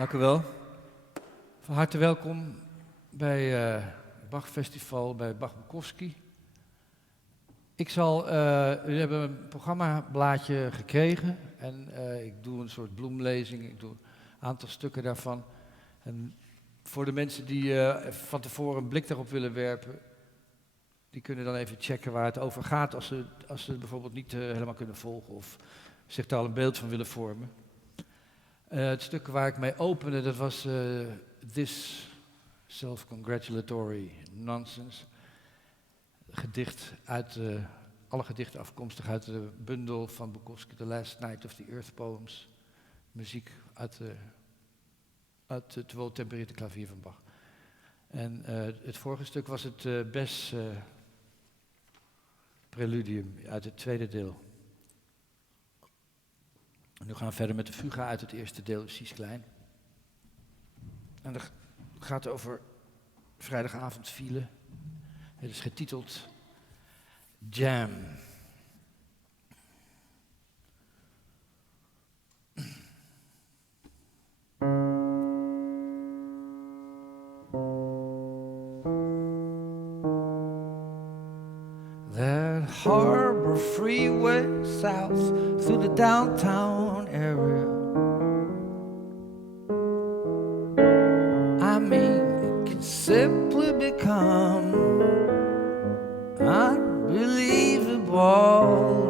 Dank u wel. Van harte welkom bij het Bachfestival bij Bach-Bukowski. Jullie hebben een programmablaadje gekregen en ik doe een soort bloemlezing. Ik doe een aantal stukken daarvan. En voor de mensen die van tevoren een blik daarop willen werpen, die kunnen dan even checken waar het over gaat als ze het bijvoorbeeld niet helemaal kunnen volgen of zich daar al een beeld van willen vormen. Het stuk waar ik mee opende, dat was This Self-Congratulatory Nonsense. Gedicht alle gedichten afkomstig uit de bundel van Bukowski, The Last Night of the Earth Poems. Muziek uit het weltempereerde klavier van Bach. En het vorige stuk was het Bes Preludium uit het tweede deel. En nu gaan we verder met de fuga uit het eerste deel, Cies klein. En dat gaat over vrijdagavond file. Het is getiteld Jam. That harbor freeway south through the downtown area. I mean, it can simply become unbelievable.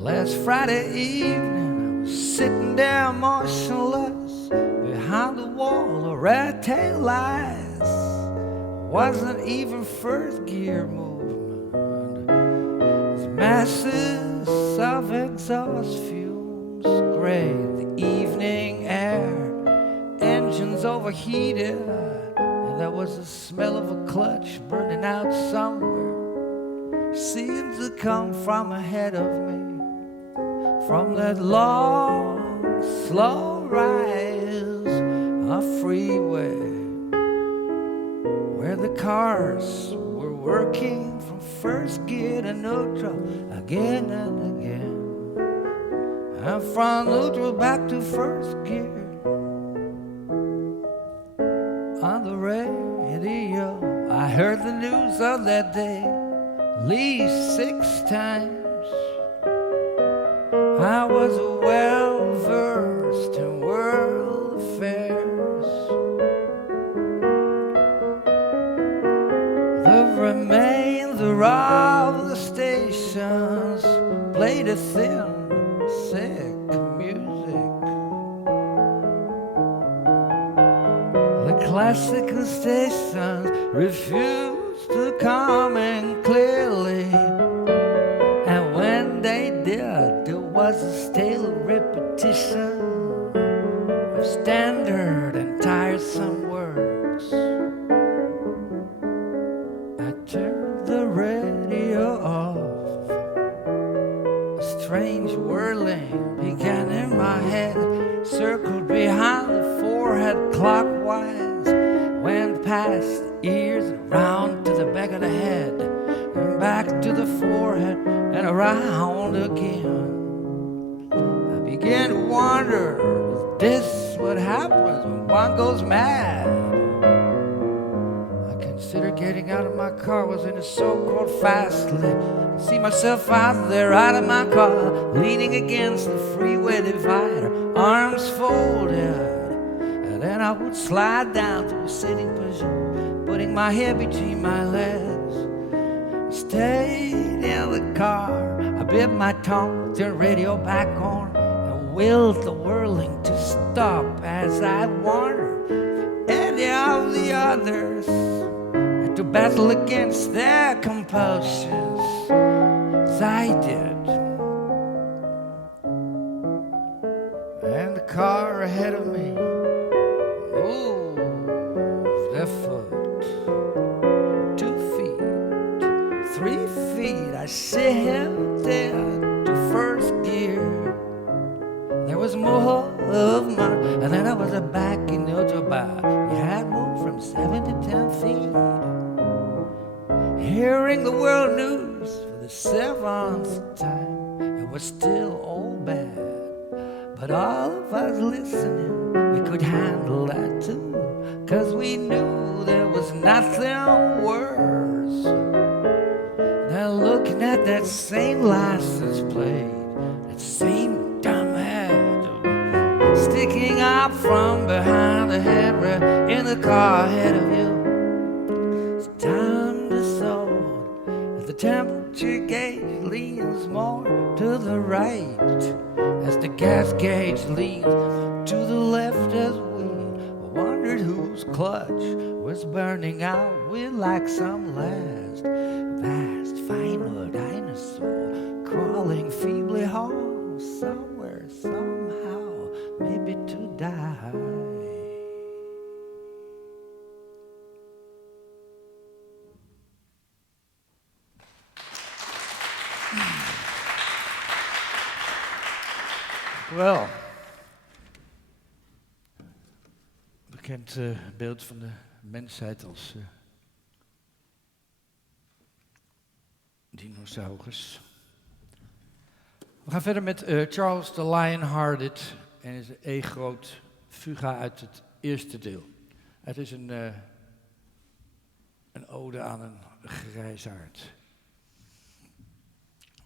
Last Friday evening, I was sitting there motionless behind the wall of red tail lights. Wasn't even first gear movement. It's masses of exhaust fumes, gray, the evening air, engines overheated, and there was the smell of a clutch burning out somewhere. Seemed to come from ahead of me, from that long, slow rise of freeway, where the cars were working from first gear to neutral again and again, and from neutral back to first gear. On the radio, I heard the news of that day at least 6 times. I was well versed in world affairs. The remainder of the stations played a thin, sick music. The classical stations refused to comment clearly, and when they did, there was a stale repetition of standard and tiresome words. I turned the radio off. A strange whirling began in my head, circled behind the forehead clockwise, went past the ears and round to the back of the head, and back to the forehead and around again. I began to wonder, is this what happens when one goes mad? I considered getting out of my car, was in a so-called fast lane. See myself out there, out of my car, leaning against the freeway divider, arms folded. And then I would slide down to a sitting position, putting my head between my legs. Stayed in the car, I bit my tongue, turned radio back on, and willed the whirling to stop as I wondered any of the others had to battle against their compulsions as I did. And the car ahead of me moved a foot, 2 feet, 3 feet. I shifted to first gear. There was more movement, and then I was back in neutral bar. We had moved from 7 to 10 feet. Hearing the world news for the 7th time, it was still all bad. But but all of us listening, we could handle that too, 'cause we knew there was nothing worse than looking at that same license plate, that same dumb head sticking up from behind the headrest in the car ahead of you. It's time to sort as the temperature gauge leans more to the right, as the gas gauge leans to the left, as we wondered whose clutch was burning out with like some last vast final dinosaur crawling feebly home somewhere, somehow, maybe to die. Wel, bekend beeld van de mensheid als dinosaurus. We gaan verder met Charles the Lion-Hearted en is een E-groot fuga uit het eerste deel. Het is een ode aan een grijsaard,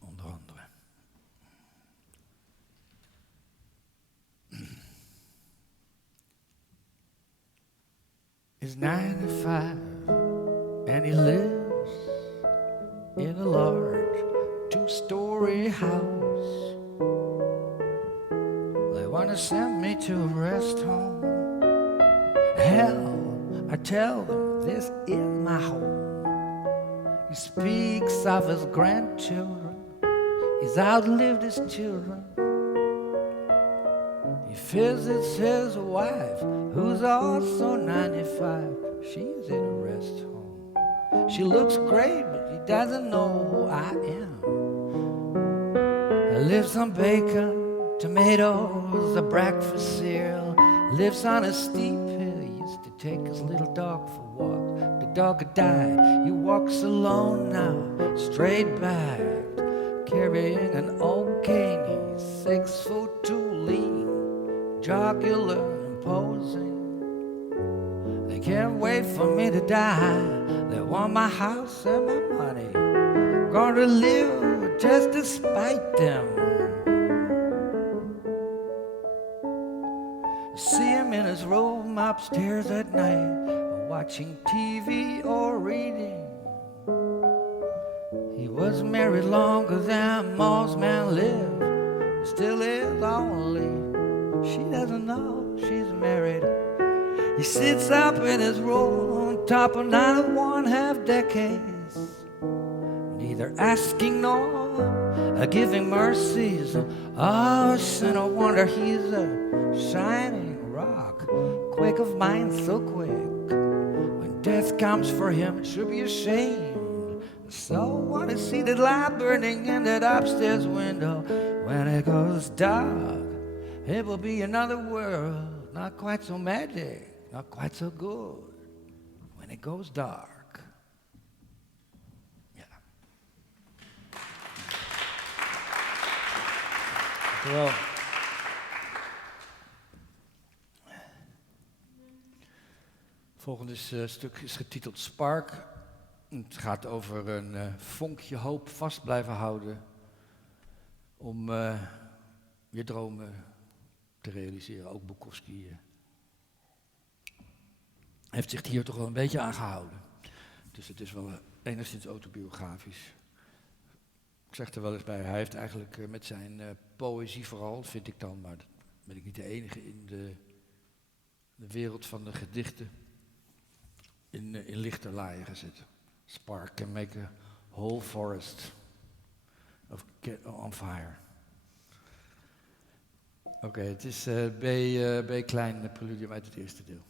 onder andere. He's 95 and he lives in a large 2-story house. They want to send me to a rest home. Hell, I tell them this is my home. He speaks of his grandchildren. He's outlived his children. He visits his wife, who's also 95. She's in a rest home. She looks great, but he doesn't know who I am. Lives on bacon, tomatoes, a breakfast cereal. Lives on a steep hill. He used to take his little dog for walks. The dog had died. He walks alone now, straight back, carrying an old cane. He's 6'2", lean, jocular, imposing. They can't wait for me to die. They want my house and my money. Gonna live just to spite them. See him in his room upstairs at night, watching TV or reading. He was married longer than most men live. Still is only. She doesn't know she's married. He sits up in his room on top of 91 decades, neither asking nor giving mercies. Oh, sin, no wonder he's a shining rock, quick of mind, so quick. When death comes for him, it should be ashamed. So want to see the light burning in that upstairs window. When it goes dark, it will be another world, not quite so magic, not quite so good. When it goes dark. Ja. Wel. Volgende stuk is getiteld Spark. Het gaat over een vonkje hoop vast blijven houden om je dromen te realiseren. Ook Bukowski heeft zich hier toch wel een beetje aan gehouden. Dus het is wel enigszins autobiografisch. Ik zeg er wel eens bij, hij heeft eigenlijk met zijn poëzie vooral, vind ik dan, maar ben ik niet de enige in de wereld van de gedichten, in lichterlaaien gezet. Spark can make a whole forest on fire. Oké, het is B klein preludium uit het eerste deel.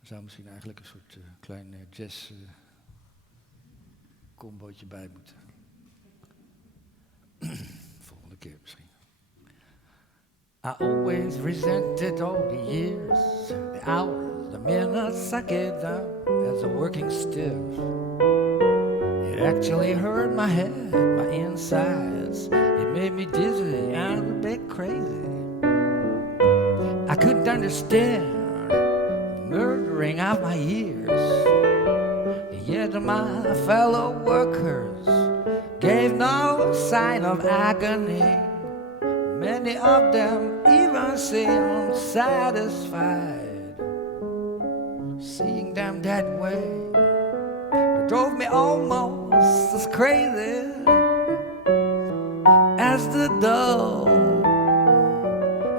Er zou misschien eigenlijk een soort klein jazz combootje bij moeten. Volgende keer misschien. I always resented all the years, the hours, the minutes I gave them as a working stiff. It actually hurt my head, my insides. It made me dizzy and a bit crazy. I couldn't understand the murdering of my years. Yet my fellow workers gave no sign of agony. Many of them even seemed satisfied. Seeing them that way drove me almost as crazy as the dull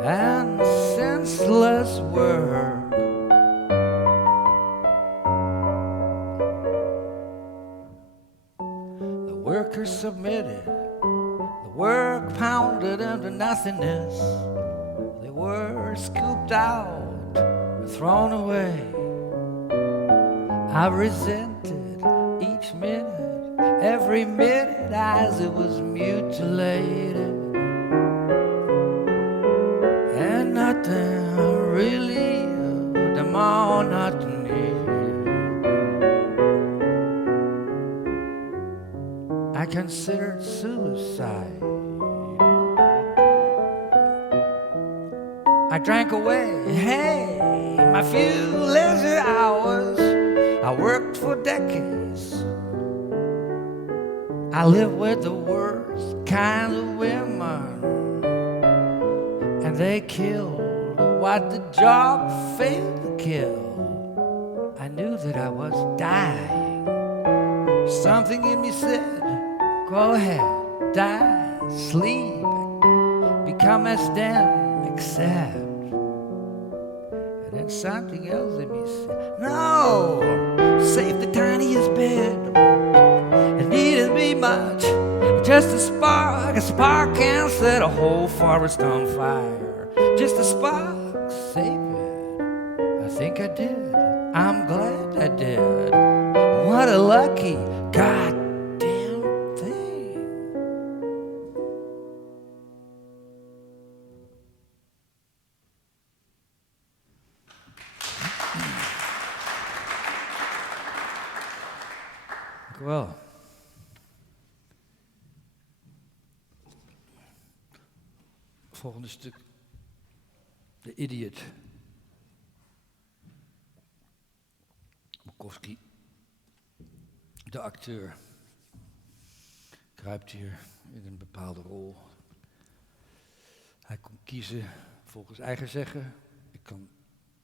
and senseless work. The workers submitted, the work pounded into nothingness. They were scooped out and thrown away. I resented each minute, every minute as it was mutilated. And nothing really, the monotony. I considered suicide. I drank away, hey, my few leisure hours. I worked for decades. I lived with the worst kind of women, and they killed what the job failed to kill. I knew that I was dying. Something in me said, go ahead, die, sleep, become as them, accept. And then something else in me said, no, save the tiniest bit. It needed me much, just a spark can set a whole forest on fire. Just a spark, save it. I think I did, I'm glad I did. What a lucky goddamn thing. Well, volgende stuk. The Idiot. Bukowski, de acteur, kruipt hier in een bepaalde rol. Hij kon kiezen volgens eigen zeggen.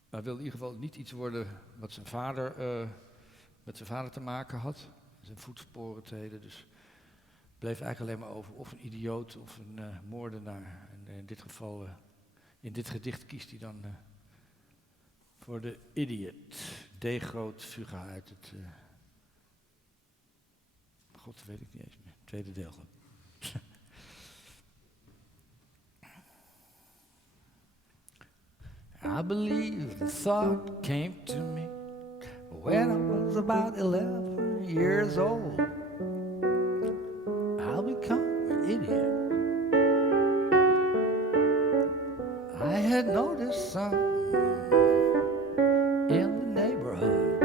Hij wil in ieder geval niet iets worden wat zijn vader, met zijn vader te maken had. Zijn voetsporen treden, dus bleef eigenlijk alleen maar over of een idioot of een moordenaar. En in dit geval, in dit gedicht kiest hij dan voor de Idiot. D groot fuga uit het... God, dat weet ik niet eens meer. Tweede deel. I believe the thought came to me when I was about 11 years old. I'll become an idiot. I had noticed some in the neighborhood,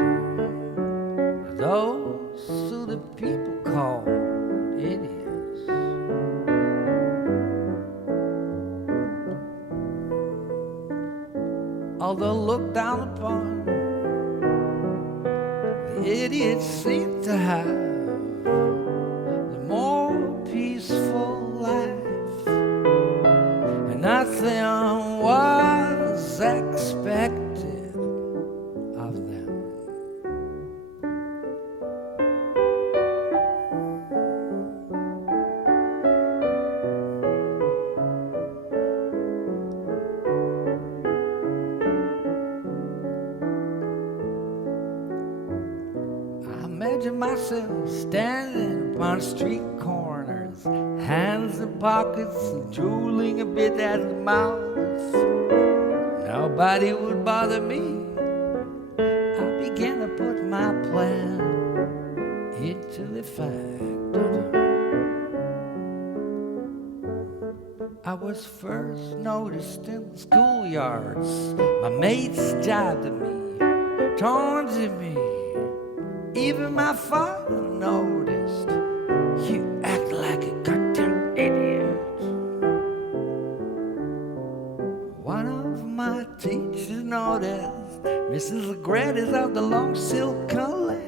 those who the people call idiots. Although looked down upon, the idiots seem to have the more peaceful life, and nothing was expected of them. Imagine myself standing upon street corners, hands in pockets, and drooling a bit at the mouth. Nobody would bother me. I began to put my plan into effect. I was first noticed in the schoolyards. My mates jabbed at me, taunted me. Even my father noticed. You act like a goddamn idiot. One of my teachers noticed Mrs. Legret is of the long silk leg.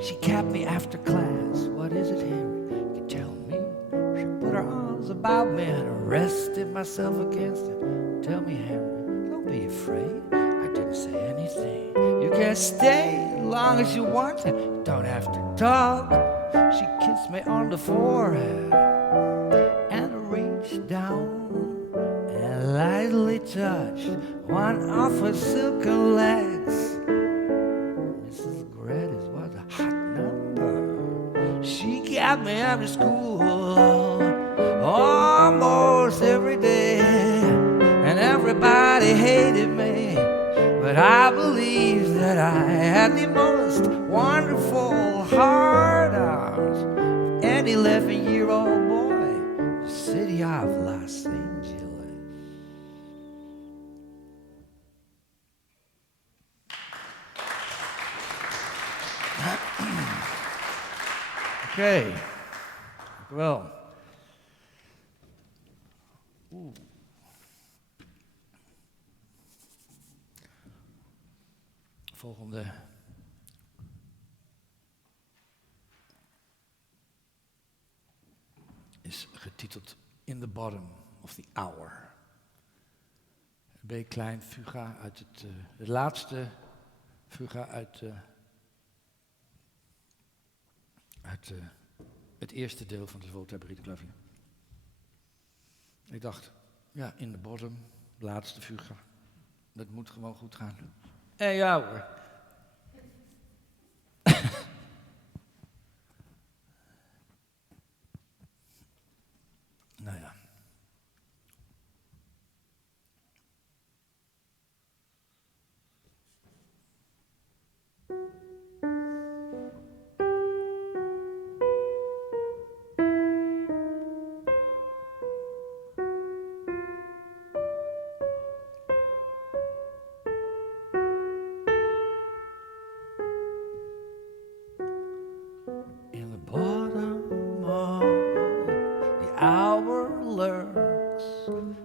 She capped me after class. What is it, Henry? You tell me. She put her arms about me and rested myself against her. Tell me, Henry, don't be afraid. I didn't say anything. You can stay as long as you want to. You don't have to talk. She kissed me on the forehead and reached down and lightly touched one of her silken legs. Mrs. Gredis was a hot number. She got me after school almost every day, and everybody hated me. But I believe that I had the most wonderful hard arms of an 11-year-old boy in the city of Los Angeles. Oké, dank u wel. Volgende. Is getiteld In the Bottom of the Hour. Een B klein fuga uit het laatste fuga uit het eerste deel van de Voltaire klavier. Ik dacht, ja, in the bottom, laatste fuga. Dat moet gewoon goed gaan. En ja hoor. Nou ja.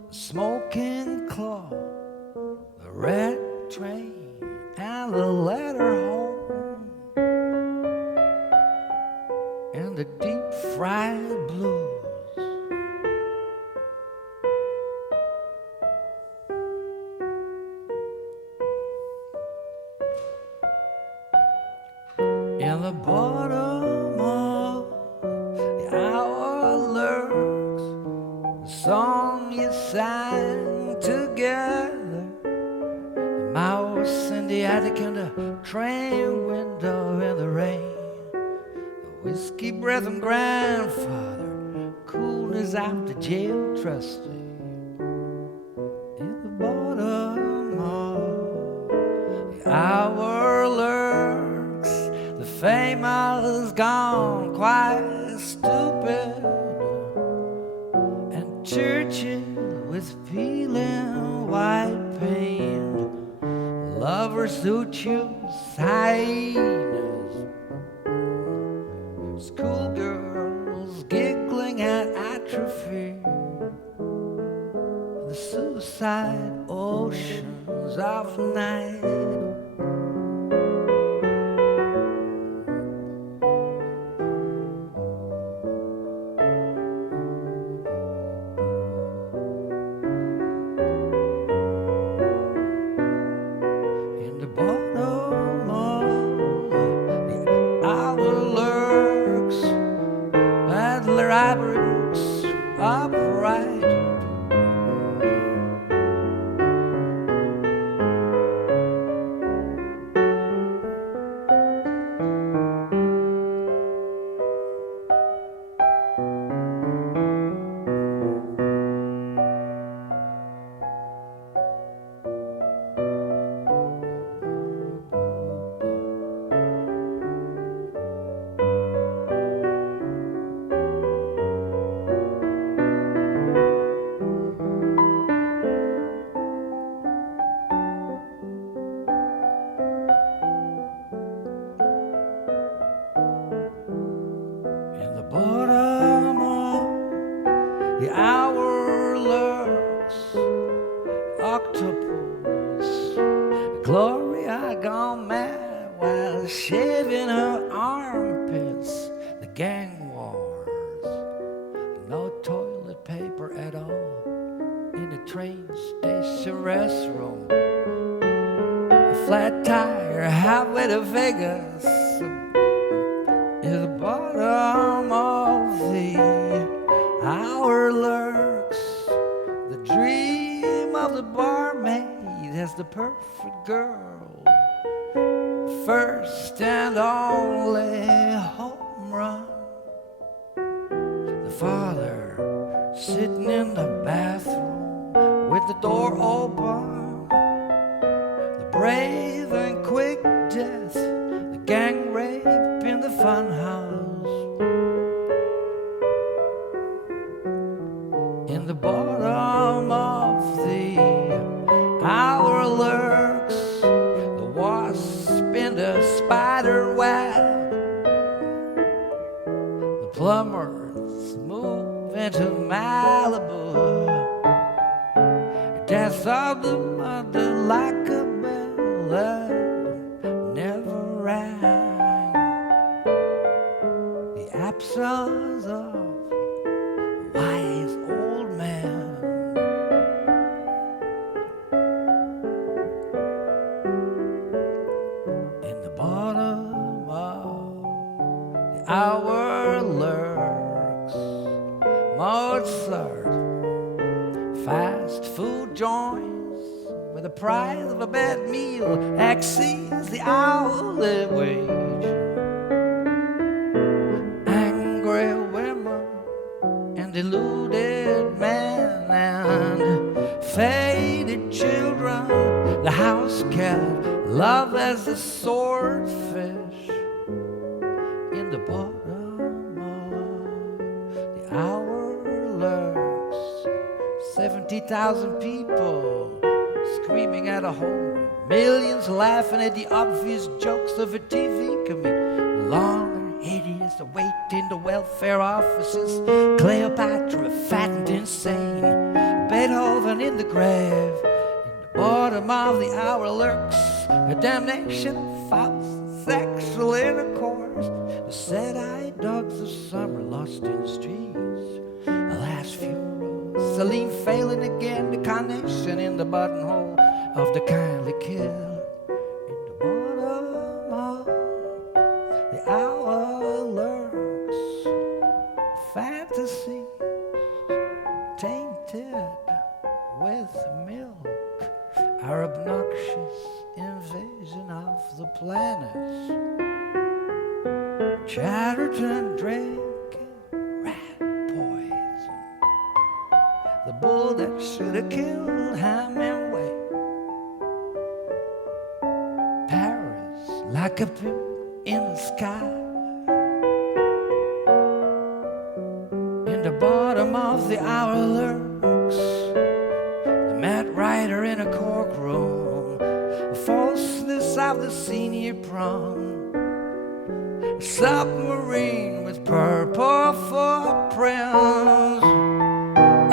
Smoking claw, the red train, and the letter home, and the deep fried blues. In the bottom of the hour lurks the song you sang together, the mouse in the attic and the train window in the rain, the whiskey breath and grandfather, coolness after jail trustee. In the bottom of the hour lurks the famous gone quite stupid, and churches with peeling white paint, lovers who choose hyenas, schoolgirls giggling at atrophy, the suicide oceans of night. In the bottom of bottom of the hour lurks octopus. Gloria gone mad while shaving her armpits. The gang wars, no toilet paper at all in the train station restroom. A flat tire halfway to Vegas is the bottom of the hour lurks. The dream of the barmaid as the perfect girl. First and only home run. The father sitting in the bathroom with the door open. The brave and quick death. The gang rape in the funhouse. In the bottom of the hour lurks the wasp in the spider web. The plumbers move into Malibu. Death of the mother like a bell that never rang. The absence of a wise old man. In the bottom of the hour lurks Mozart. Fast food joints where the price of a bad meal exceeds the hourly wage. Angry women and deluded men and faded children. The house cat, love as a swordfish. In the bottom of the hour lurks 70,000 people screaming at a home. Millions laughing at the obvious jokes of a TV comedian. Long and hideous await in the welfare offices. Cleopatra fat and insane. Beethoven in the grave. In the bottom of the hour lurks a damnation of foul sexual intercourse. The sad-eyed dogs of summer lost in the streets. The last funeral. Celine failing again, the carnation in the buttonhole of the kindly kill. In the bottom of the hour lurks fantasies tainted with milk. Our obnoxious invasion of the planets. Chatterton drinking rat poison. The bull that should have killed Hemingway. Paris like a pimp in the sky. In the bottom of the hour lurks the mad writer in a courtroom. The falseness of the senior prom. A submarine with purple footprints.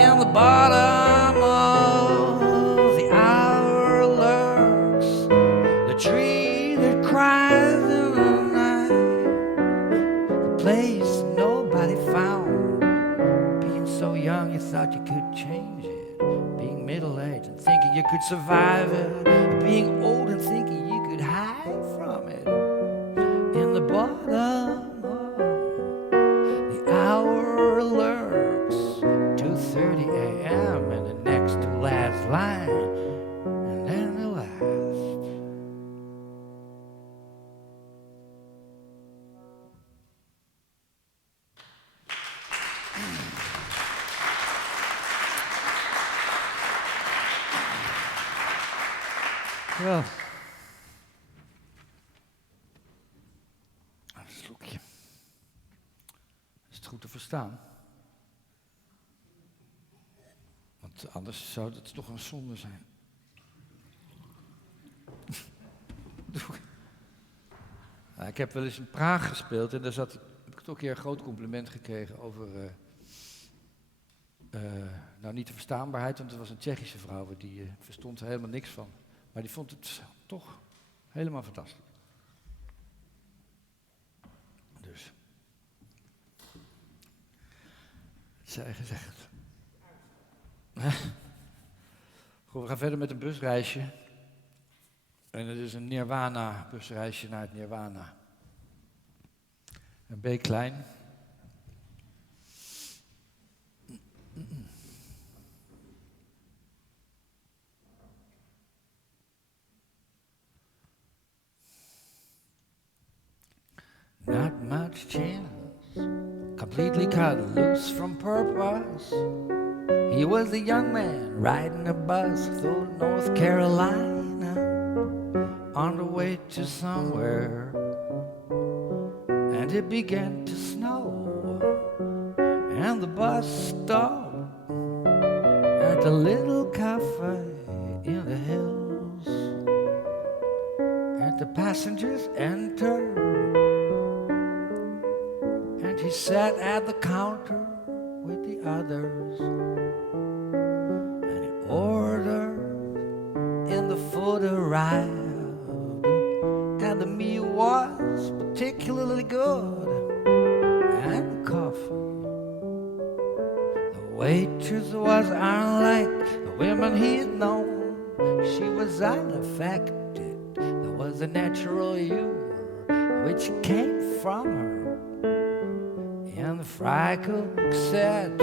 In the bottom of the hour lurks the tree that cries in the night. The place nobody found. Being so young you thought you could change it. Being middle-aged and thinking you could survive it. Being old and thinking you could hide from it. In the bottom of the hour lurks 2:30 a.m. in the next to last line, and then the last. Wel, een slokje. Is het goed te verstaan? Want anders zou het toch een zonde zijn. Ik heb wel eens in Praag gespeeld en daar zat ik toch een keer een groot compliment gekregen over, nou niet de verstaanbaarheid, want het was een Tsjechische vrouw, die verstond er helemaal niks van. Maar die vond het toch helemaal fantastisch. Dus, het zij gezegd. Goed, we gaan verder met een busreisje. En het is een Nirvana-busreisje naar het Nirvana. Een B klein. Not much chance, completely cut loose from purpose. He was a young man riding a bus through North Carolina on the way to somewhere, and it began to snow, and the bus stopped at a little cafe in the hills, and the passengers entered, and he sat at the counter with the others, and he ordered, and the food arrived, and the meal was particularly good, and the coffee. The waitress was unlike the women he had known. She was unaffected. There was a natural humor which came from her. And the fry cook said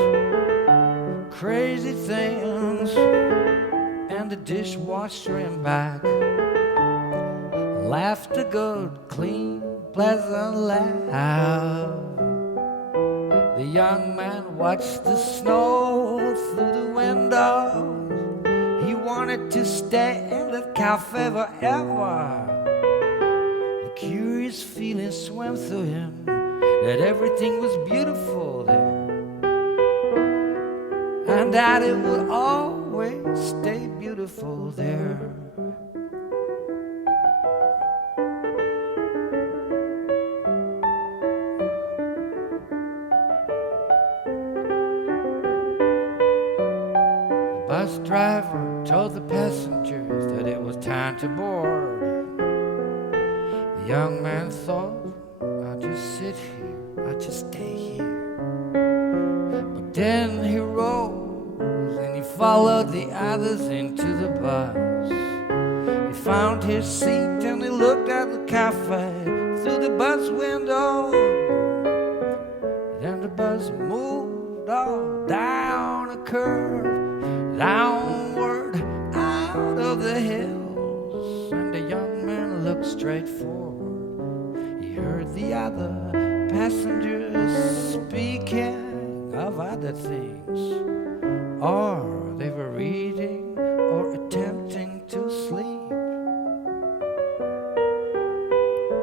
crazy things, and the dishwasher in back laughed a good, clean, pleasant laugh. The young man watched the snow through the window. He wanted to stay in that cafe forever. The curious feeling swam through him that everything was beautiful there, and that it would always stay beautiful there. The bus driver told the passengers that it was time to board. The young man thought, I'll just sit here, I'll just stay here. But then he rose and he followed the others into the bus. He found his seat and he looked at the cafe through the bus window. Then the bus moved on down a curve, downward out of the hills. And the young man looked straight forward. He heard the other passengers speaking of other things, or they were reading or attempting to sleep.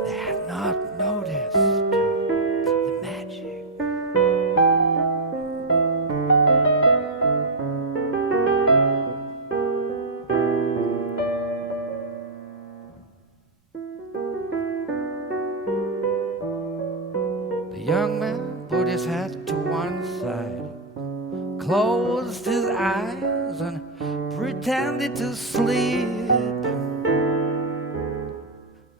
They had not noticed the magic. The young man put his head to one side, closed his eyes and pretended to sleep.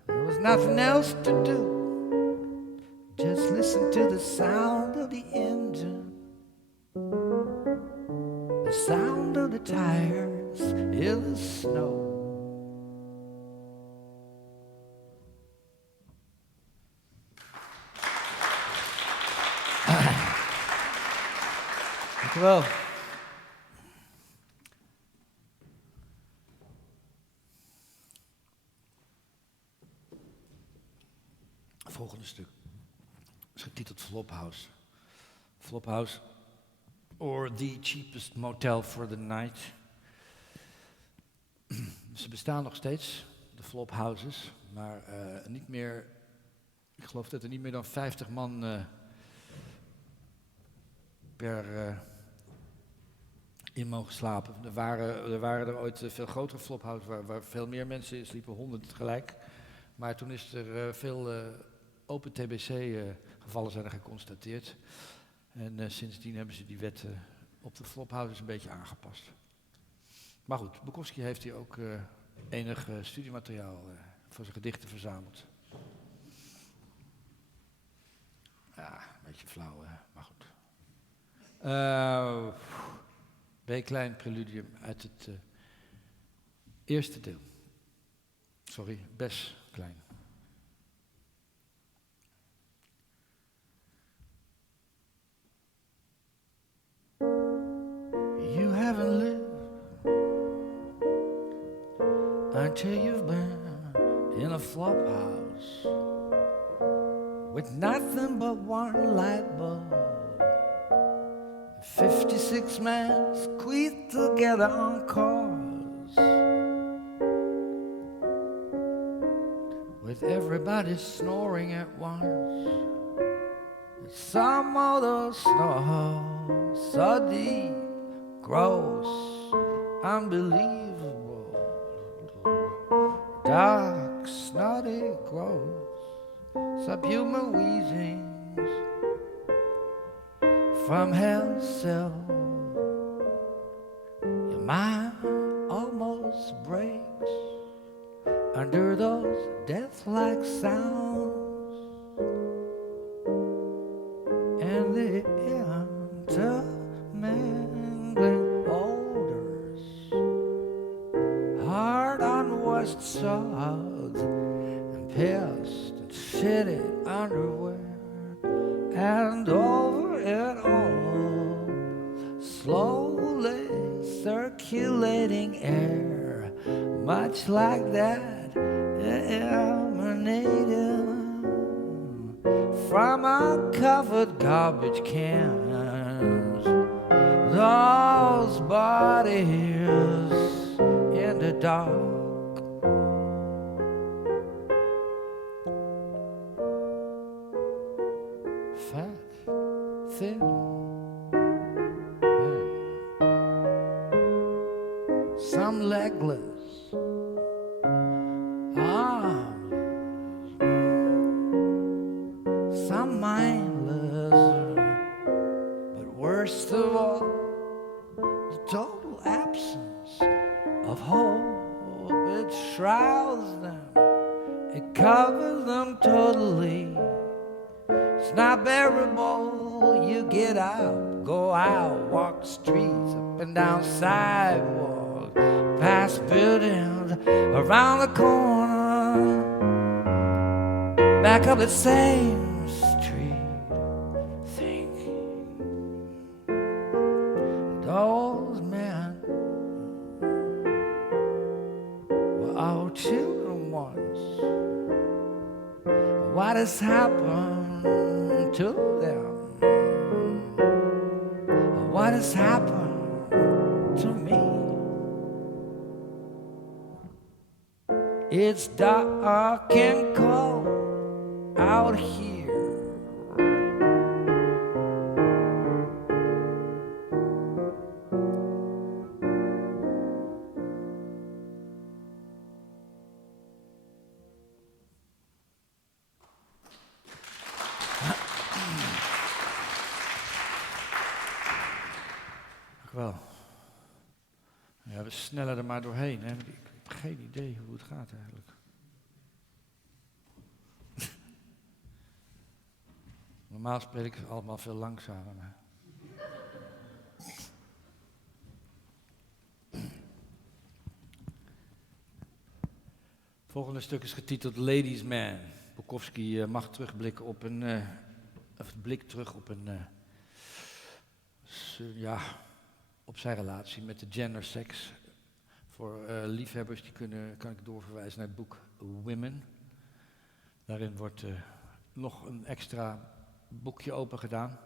There was nothing else to do, just listen to the sound of the engine, the sound of the tires in the snow. Dankjewel. Volgende stuk is getiteld Flophouse. Flophouse, or the cheapest motel for the night. Ze bestaan nog steeds, de flophouses, maar niet meer. Ik geloof dat er niet meer dan 50 man per in mogen slapen. Er waren er ooit veel grotere flophouses waar veel meer mensen in sliepen, 100 tegelijk. Maar toen is er veel open TBC-gevallen zijn er geconstateerd. En sindsdien hebben ze die wet op de flophouders een beetje aangepast. Maar goed, Bukowski heeft hier ook enig studiemateriaal voor zijn gedichten verzameld. Ja, een beetje flauw, maar goed. B-klein preludium uit het eerste deel. Sorry, bes klein. You haven't lived until you've been in a flophouse with nothing but one light bulb. 56 men squeezed together on cars, with everybody snoring at once. Some of those snores so deep, gross, unbelievable, dark, snotty, gross, subhuman wheezings from hell's cell. Your mind almost breaks under those death-like sounds and the intermingling odors, hard unwashed sods and pissed and shitty underwear, and over it all, slowly circulating air, much like that emanating from uncovered garbage cans. Those bodies in the dark, fat, thin men, some legless, armless, some mindless, but worst of all, the total absence of hope. It shrouds them, it covers them totally. It's not bearable. You get out, go out, walk the streets, up and down sidewalks, past buildings, around the corner, back up the same street, thinking those men were all children once. What has happened to them? What has happened to me? It's dark and cold out here. Wel. Ja, we snellen er maar doorheen. Hè? Ik heb geen idee hoe het gaat eigenlijk. Normaal speel ik allemaal veel langzamer. Maar... Volgende stuk is getiteld Ladies Man. Bukowski mag terugblikken op een... blik terug op een... op zijn relatie met de gendersex. Voor liefhebbers die kan ik doorverwijzen naar het boek Women. Daarin wordt nog een extra boekje open gedaan.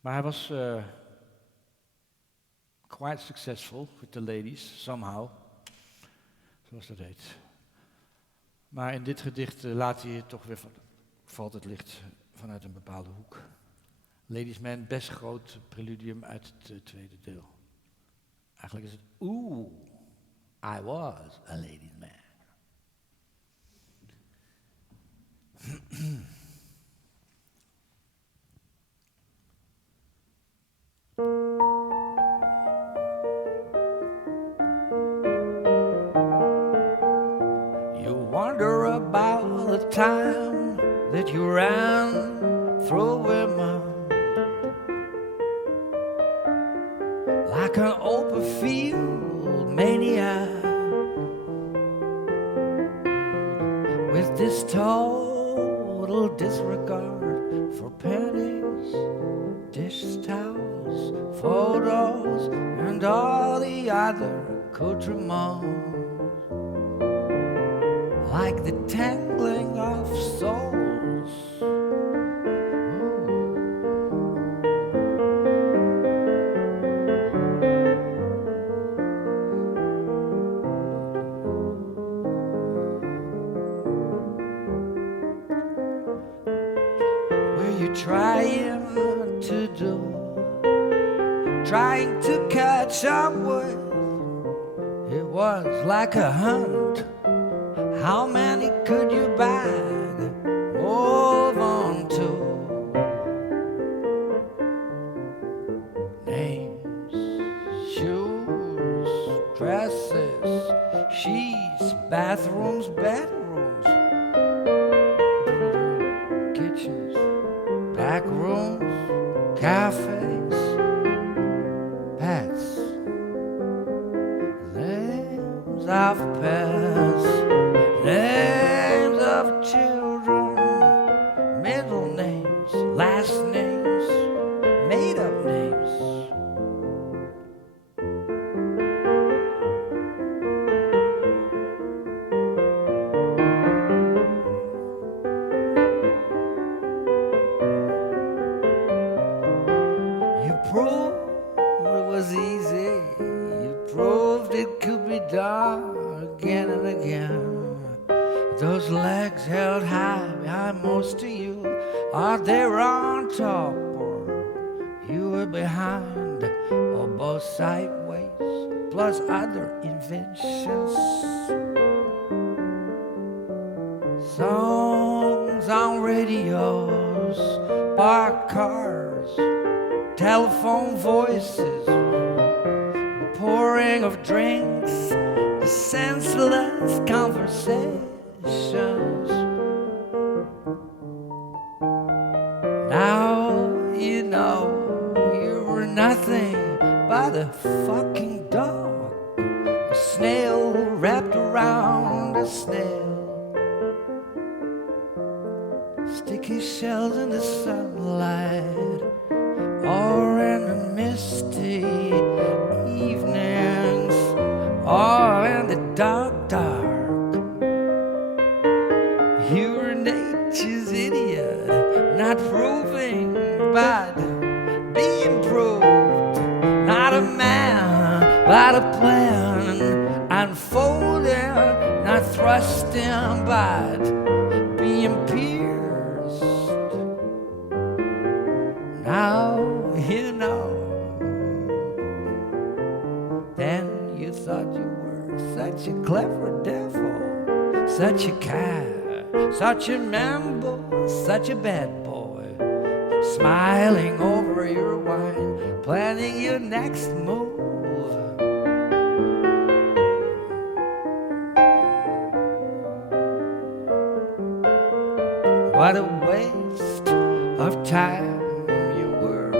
Maar hij was quite successful with the ladies, somehow. Zoals dat heet. Maar in dit gedicht laat hij het toch weer valt het licht vanuit een bepaalde hoek. Ladies Man, best groot preludium uit het tweede deel. Eigenlijk is het, I was a ladies man. that you ran through women like an open field maniac with this total disregard for pennies, dish towels, photos, and all the other accoutrements, like the tangling of souls. Were you trying to do, trying to catch up with? It was like a hunt. How many could you bag? Move on to names, shoes, dresses, sheets, bathrooms, bedrooms, kitchens, back rooms, cafes, pets, names of pets, names of children, middle names, last names, made-up names. You proved it was easy. You proved it could be done again and again. Those legs held high behind most of you. Are they on top or you were behind? Or both sideways, plus other inventions. Songs on radios, parked cars, telephone voices, the pouring of drinks, the senseless conversations. Now you know you were nothing but a fucking dog, a snail wrapped around a snail, sticky shells in the sunlight, or in the misty evenings, or in the dark, dark. You're nature's idiot, not proving, but being proved. Not a man, but a plan, unfolding, not thrusting, but being pierced. Now you know. Then you thought you were such a clever devil, such a cat, such a mambo, such a bad boy, smiling over your wine, planning your next move. What a waste of time you were.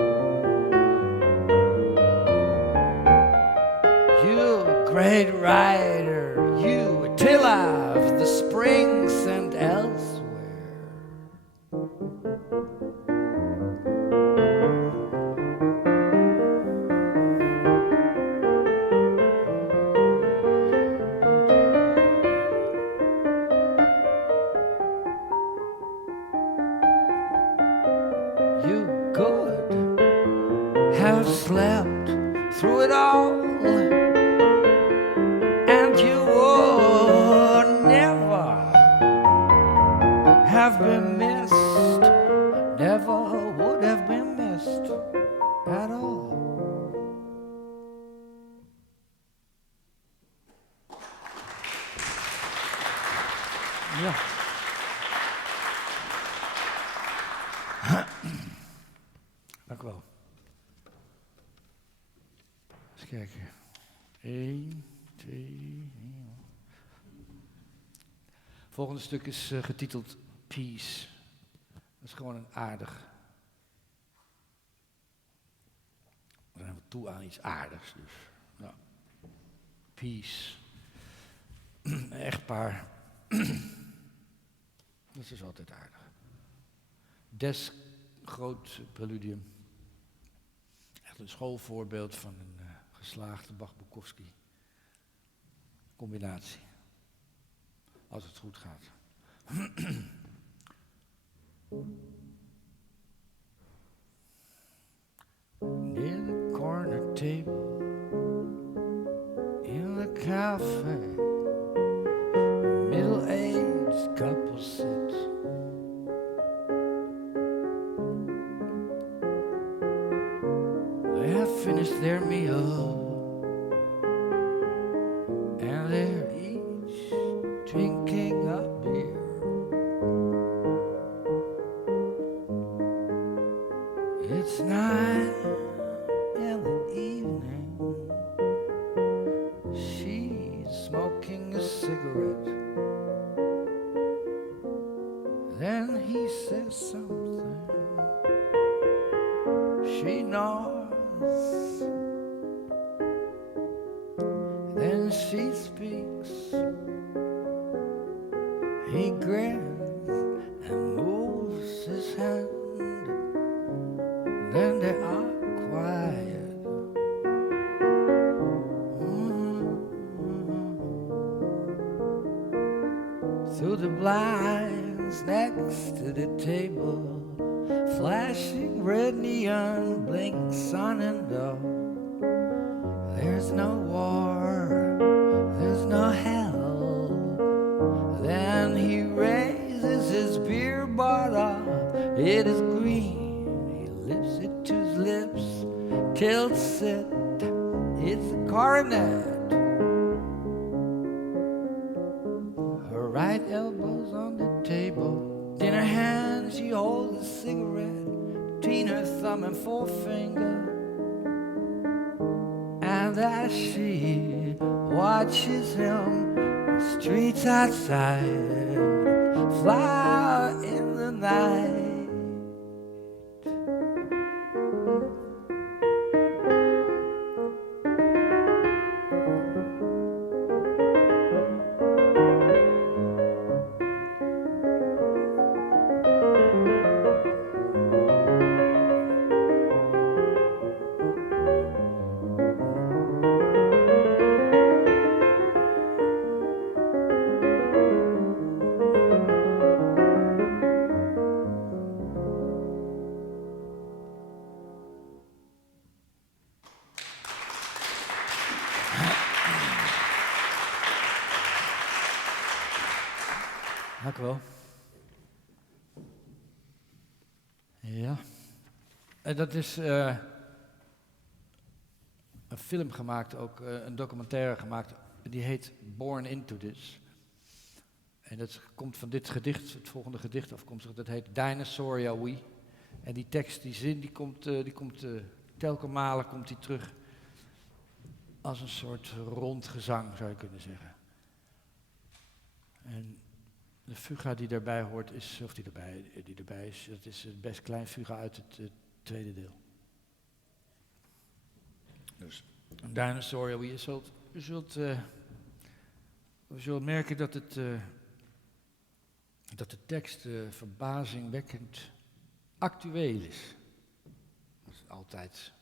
You great writer, you Attila of the Springs and elsewhere. You could have slept through it all, and you would never have been missed, never would have been missed at all. Ja. Dank u wel. Eens kijken. 1, 2. Volgende stuk is getiteld Peace. is gewoon een aardig. We zijn toe aan iets aardigs, dus. Ja. Peace. Een echtpaar. Dat is altijd aardig. Des, groot preludium. Echt een schoolvoorbeeld van een geslaagde Bach-Bukowski combinatie. Als het goed gaat. Near the corner table in the cafe, a middle-aged couple sits. They have finished their meal and they're each drinking a beer. It's 9 in the evening. She's smoking a cigarette. Then he says something she nods. Then she speaks. He grins and moves his hand. Then they are quiet. Through the blinds next to the table, flashing red neon blinks on and off. There's no war, there's no hell. Then he raises his beer bottle. It is green. Lifts it to his lips, tilts it. It's a coronet. Her right elbow's on the table. In her hand she holds a cigarette between her thumb and forefinger. And as she watches him, the streets outside flower in the night. Dank u wel. Ja. En dat is een film gemaakt, ook een documentaire gemaakt. Die heet Born Into This. En dat komt van dit gedicht, het volgende gedicht afkomstig. Dat heet Dinosaur We. En die tekst, die zin, die komt telkens malen komt die terug. Als een soort rondgezang, zou je kunnen zeggen. En de fuga die daarbij hoort is, of die erbij is, dat is een best klein fuga uit het tweede deel. Dus, Dinosaur, we zult merken dat de tekst verbazingwekkend actueel is. Dat is altijd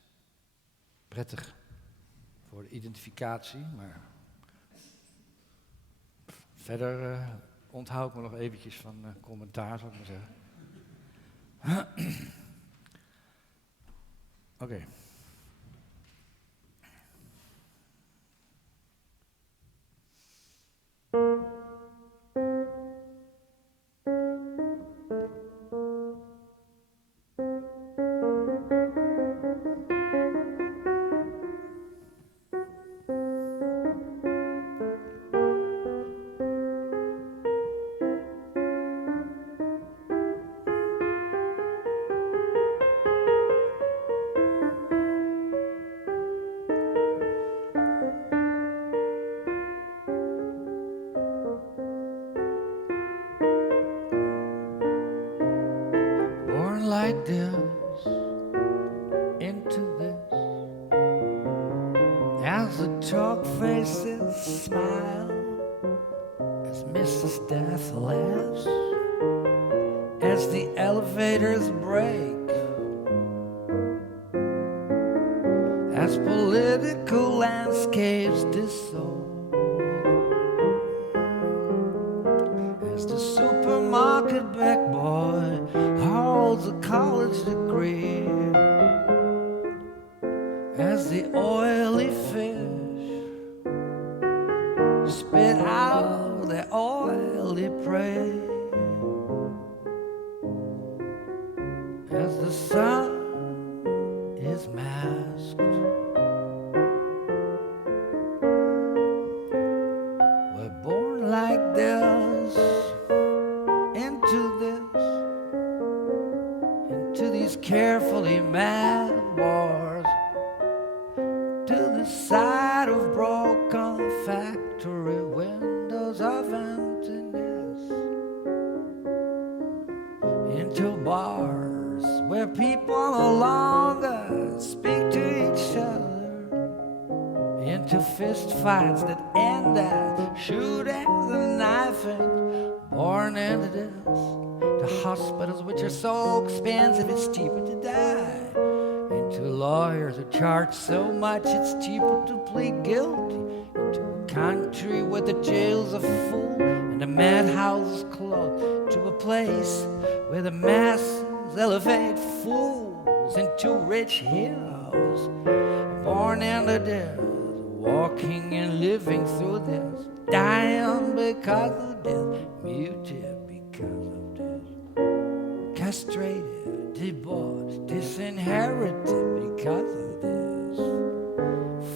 prettig voor de identificatie, maar verder onthoud ik me nog eventjes van commentaar, zou ik maar zeggen. Oké. born like this, into this, as the chalk faces smile, as Mrs. Death laughs, as the elevators break, as political landscapes dissolve, as the supermarket back boy holds a college degree, as the oily fish spit out their oily prey, as the sun is masked. We're born like this, into these carefully mad wars, to the side of broken factory windows of emptiness, into bars where people no longer speak to each other, into fist fights that end at shooting and knifing, born into this, to hospitals which are so expensive it's cheaper to die, into lawyers who charge so much it's cheaper to plead guilty, into a country where the jails are full and the madhouses closed, to a place where the masses elevate fools into rich heroes, born into this, walking and living through this, dying because of this, muted because of this, castrated, debauched, disinherited because of this,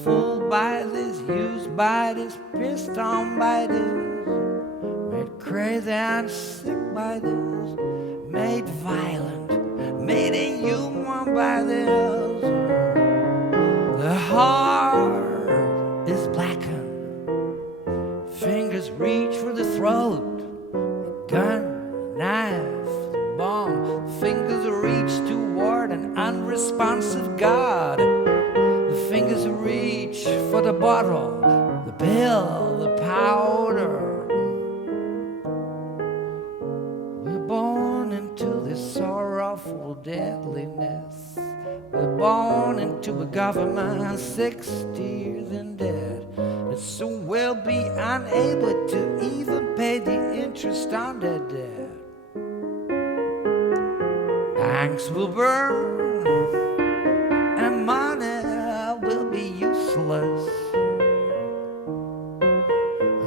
fooled by this, used by this, pissed on by this, made crazy and sick by this, made violent, made inhuman by this. The heart is blackened, fingers reach for the throat, a gun, knife, bomb, fingers reach toward an unresponsive God. The fingers reach for the bottle, the pill, the powder. We're born into this sorrowful deadliness. We're born into a government 60 years in debt that soon will be unable to even pay the interest on their debt. Banks will burn and money will be useless.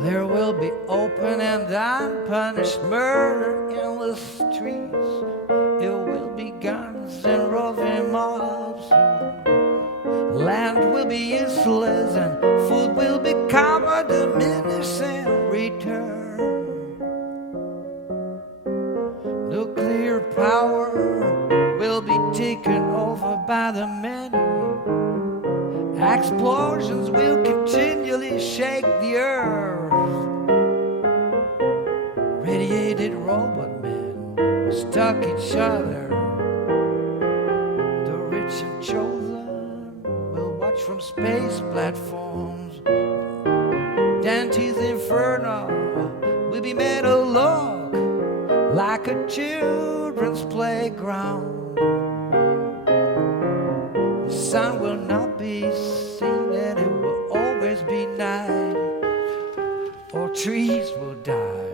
There will be open and unpunished murder in the streets. It will be guns and roving mobs. Land will be useless and food will become a diminishing return. Nuclear power will be taken over by the many. Explosions will continually shake the earth. Radiated robot men will stalk each other. The rich and chosen will watch from space platforms. Dante's Inferno will be made to look like a children's playground. The sun will not be seen and it will always be night. Or trees will die,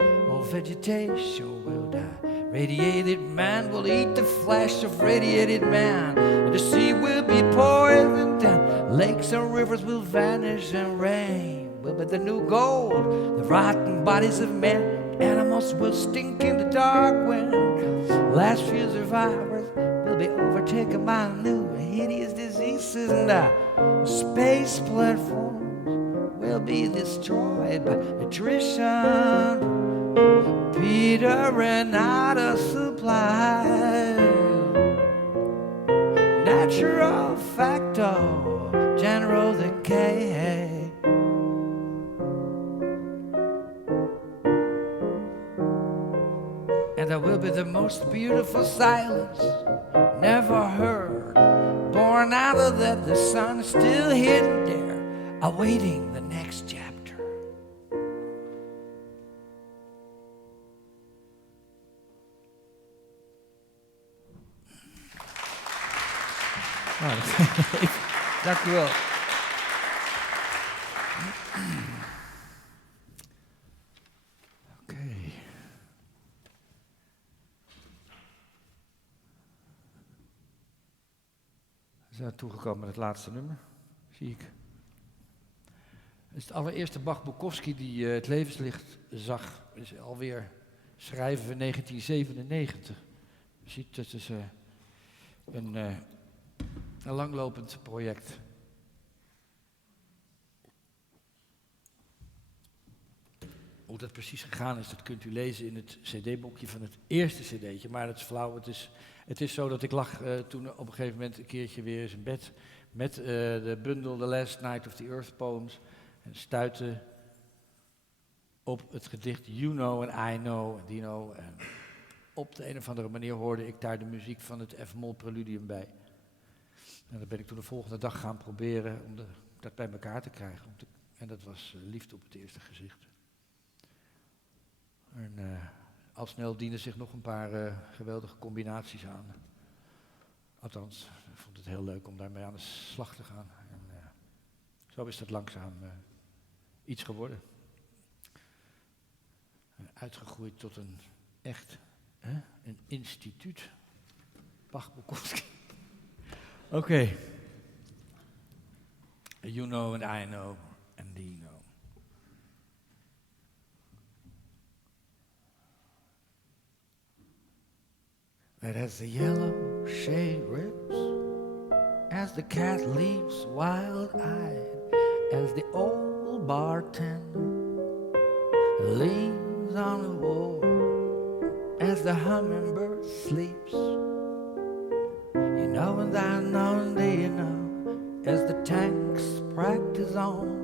or vegetation will die. Radiated man will eat the flesh of radiated man. And the sea will be poisoned and lakes and rivers will vanish and rain will be the new gold. The rotten bodies of men, animals will stink in the dark wind. Last few survivors will be overtaken by new hideous diseases, and the space platforms will be destroyed by attrition. Peter ran out of supplies. Natural factor, general decay. And there will be the most beautiful silence never heard. Born out of that, the sun still hidden there, awaiting the next chapter. Dank u wel. Oké. We zijn toegekomen met het laatste nummer, zie ik. Het is het allereerste Bach-Bukowski die het levenslicht zag. Het is alweer schrijven in 1997. Je ziet, het is een langlopend project. Hoe dat precies gegaan is, dat kunt u lezen in het cd-boekje van het eerste cd'tje. Maar het is flauw, het is zo dat ik lag toen op een gegeven moment een keertje weer eens in bed met de bundel The Last Night of the Earth Poems. En stuitte op het gedicht You Know and I Know and You Know. En op de een of andere manier hoorde ik daar de muziek van het F-mol preludium bij. En dat ben ik toen de volgende dag gaan proberen om dat bij elkaar te krijgen. En dat was liefde op het eerste gezicht. En al snel dienen zich nog een paar geweldige combinaties aan. Althans, ik vond het heel leuk om daarmee aan de slag te gaan. En zo is dat langzaam iets geworden. En uitgegroeid tot een echt een instituut. Bach-Bukowski. Oké. You know and I know and thee know. That as the yellow shade rips, as the cat leaps wild-eyed, as the old bartender leans on the wall, as the hummingbird sleeps. You know and I know and you know, as the tanks practice on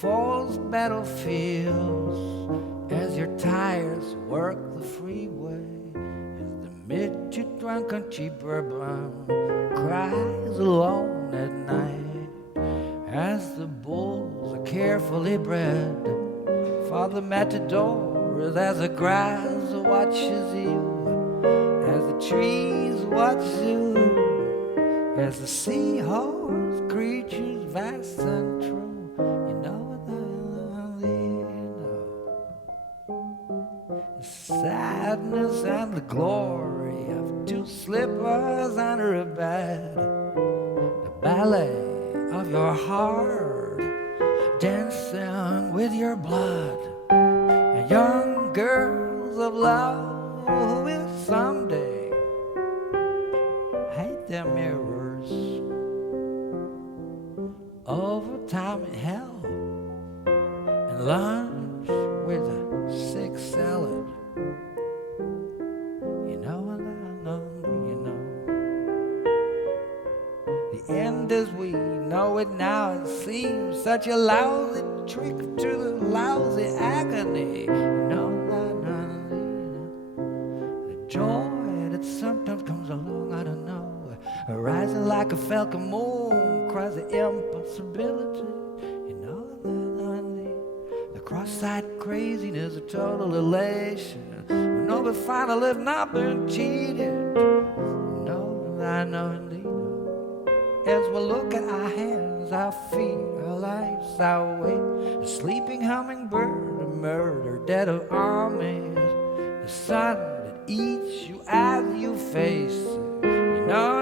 falls battlefields, as your tires work the freeway, as the midget drunken cheap bourbon cries alone at night, as the bulls are carefully bred for the matador, as the grass watches you, as the trees watch you, as the seahorse creatures vast and true, you know what you know. The sadness and the glory of two slippers under a bed, the ballet of your heart dancing with your blood, and young girls of love who will someday hate their mirrors over time in hell, and lunch with a sick salad. You know and I know, you know. The end as we know it now, it seems such a lousy trick to the lousy agony. You know and I know, you know. The joy that sometimes comes along, I don't know, rising like a falcon moon, cries the impossibility. You know the cross-eyed craziness, a total elation. We know we finally have not been cheated. You know I know indeed. As we look at our hands, our feet, our lives, our weight, the sleeping hummingbird, the murder dead of armies, the sun that eats you as you face it. You know